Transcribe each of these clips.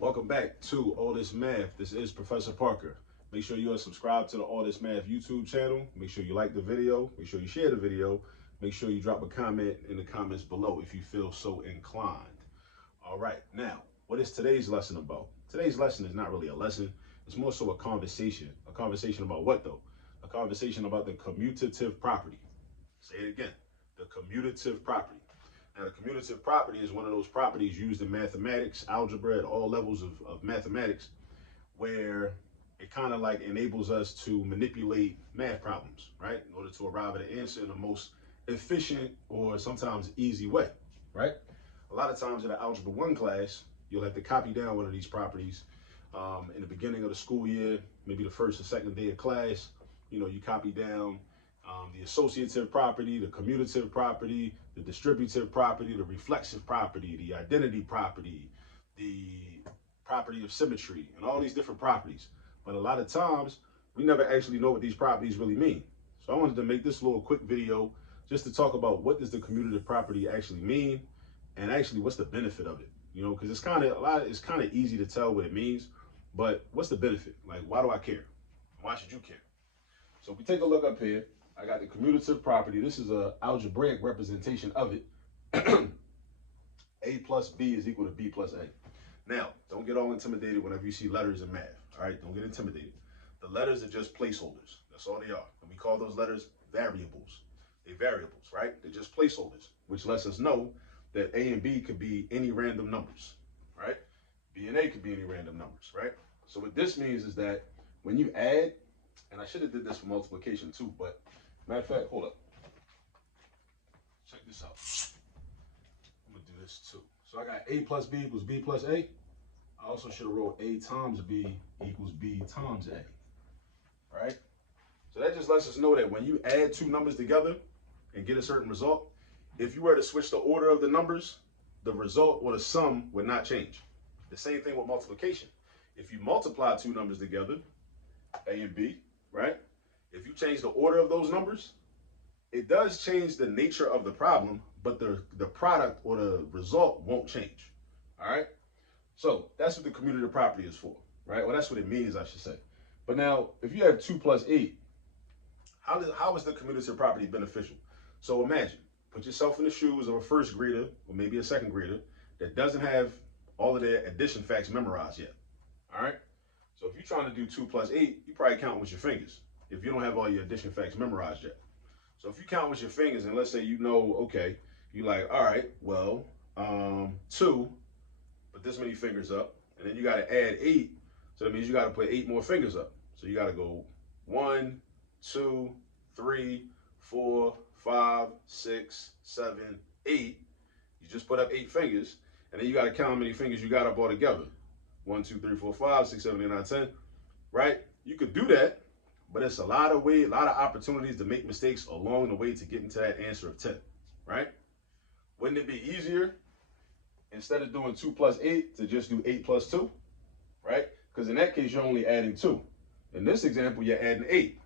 Welcome back to All This Math. This is Professor Parker. Make sure you are subscribed to the All This Math YouTube channel. Make sure you like the video. Make sure you share the video. Make sure you drop a comment in the comments below if you feel so inclined. All right, now, what is today's lesson about? Today's lesson is not really a lesson. It's more so a conversation. A conversation about what, though? A conversation about the commutative property. Say it again. The commutative property. Now, the commutative property is one of those properties used in mathematics, algebra, at all levels of mathematics, where it kind of like enables us to manipulate math problems, right? In order to arrive at an answer in the most efficient or sometimes easy way, right? A lot of times in the Algebra 1 class, you'll have to copy down one of these properties in the beginning of the school year, maybe the first or second day of class. You copy down the associative property, the commutative property, the distributive property, the reflexive property, the identity property, the property of symmetry, and all these different properties. But a lot of times, we never actually know what these properties really mean. So I wanted to make this little quick video just to talk about what does the commutative property actually mean, and actually what's the benefit of it. Because it's kind of easy to tell what it means, but what's the benefit? Like, why do I care? Why should you care? So if we take a look up here, I got the commutative property. This is an algebraic representation of it. A plus B is equal to B plus A. Now, don't get all intimidated whenever you see letters in math. All right, don't get intimidated. The letters are just placeholders. That's all they are. And we call those letters variables. They're variables, right? They're just placeholders, which lets us know that A and B could be any random numbers, right? B and A could be any random numbers, right? So what this means is that when you add, and I should have did this for multiplication too, but matter of fact, hold up. Check this out. I'm gonna do this too. So I got A plus B equals B plus A. I also should have wrote A times B equals B times A, right? So that just lets us know that when you add two numbers together and get a certain result, if you were to switch the order of the numbers, the result or the sum would not change. The same thing with multiplication. If you multiply two numbers together, A and B, right? If you change the order of those numbers, it does change the nature of the problem, but the product or the result won't change, all right? So that's what the commutative property is for, right? Well, that's what it means, I should say. But now, if you have 2 plus 8, how is the commutative property beneficial? So imagine, put yourself in the shoes of a first grader or maybe a second grader that doesn't have all of their addition facts memorized yet, all right? So if you're trying to do 2 plus 8, you probably count with your fingers if you don't have all your addition facts memorized yet. So if you count with your fingers, and let's say okay, you're like, all right, well, 2, put this many fingers up, and then you got to add 8, so that means you got to put 8 more fingers up. So you got to go 1, 2, 3, 4, 5, 6, 7, 8. You just put up 8 fingers, and then you got to count how many fingers you got up all together. 1, 2, 3, 4, 5, 6, 7, 8, 9, 10, right? You could do that, but it's a lot of opportunities to make mistakes along the way to get into that answer of 10, right? Wouldn't it be easier, instead of doing 2 plus 8, to just do 8 plus 2, right? Because in that case, you're only adding 2. In this example, you're adding 8.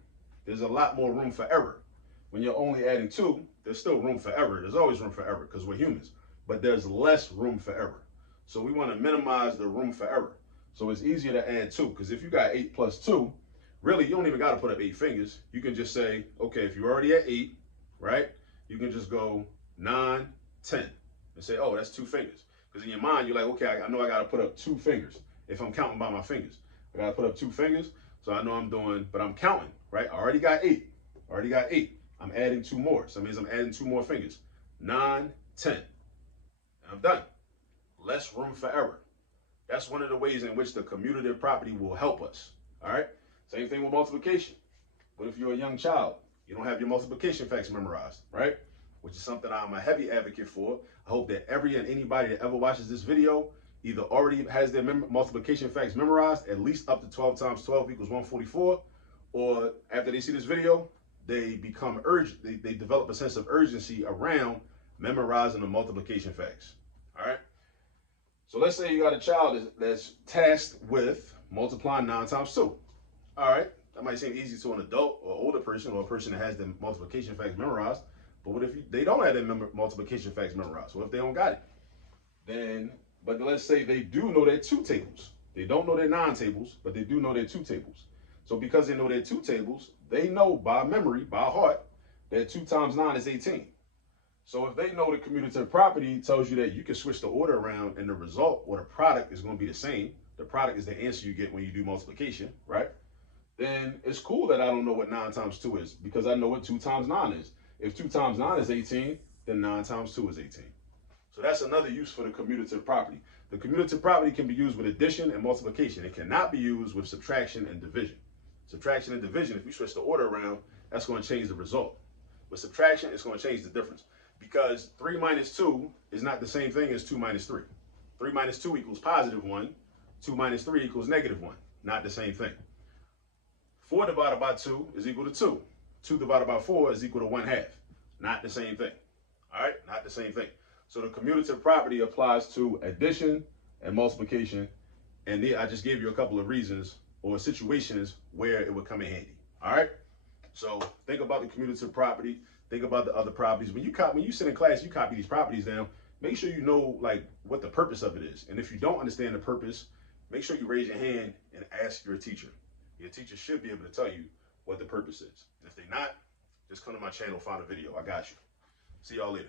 There's a lot more room for error. When you're only adding 2, there's still room for error. There's always room for error because we're humans, but there's less room for error. So we want to minimize the room for error. So it's easier to add 2, because if you got 8 plus 2, really, you don't even got to put up 8 fingers. You can just say, okay, if you're already at 8, right, you can just go 9, 10, and say, oh, that's 2 fingers. Because in your mind, you're like, okay, I know I got to put up 2 fingers. If I'm counting by my fingers, I got to put up 2 fingers. So I know I'm doing, but I'm counting, right? I already got 8. I'm adding 2 more. So that means I'm adding 2 more fingers. 9, 10. And I'm done. Less room for error. That's one of the ways in which the commutative property will help us. All right? Same thing with multiplication. What if you're a young child? You don't have your multiplication facts memorized, right? Which is something I'm a heavy advocate for. I hope that anybody that ever watches this video either already has their multiplication facts memorized, at least up to 12 times 12 equals 144, or after they see this video, they become urgent. They develop a sense of urgency around memorizing the multiplication facts. All right? So let's say you got a child that's tasked with multiplying 9 times 2. All right, that might seem easy to an adult or older person, or a person that has the multiplication facts memorized. But what if they don't have their multiplication facts memorized? What if they don't got it? Then But let's say they do know their two tables. They don't know their nine tables, but they do know their two tables. So because they know their two tables, they know by memory, by heart, that 2 times 9 is 18. So if they know the commutative property tells you that you can switch the order around and the result or the product is going to be the same, the product is the answer you get when you do multiplication, right? Then it's cool that I don't know what 9 times 2 is because I know what 2 times 9 is. If 2 times 9 is 18, then 9 times 2 is 18. So that's another use for the commutative property. The commutative property can be used with addition and multiplication. It cannot be used with subtraction and division. Subtraction and division, if we switch the order around, that's going to change the result. With subtraction, it's going to change the difference because 3 minus 2 is not the same thing as 2 minus 3. 3 minus 2 equals positive 1. 2 minus 3 equals negative 1. Not the same thing. 4 divided by 2 is equal to 2. 2 divided by 4 is equal to 1/2. Not the same thing. All right? Not the same thing. So the commutative property applies to addition and multiplication. And I just gave you a couple of reasons or situations where it would come in handy. All right? So think about the commutative property. Think about the other properties. When you sit in class, you copy these properties down. Make sure you know like what the purpose of it is. And if you don't understand the purpose, make sure you raise your hand and ask your teacher. Your teacher should be able to tell you what the purpose is. And if they're not, just come to my channel, find a video. I got you. See y'all later.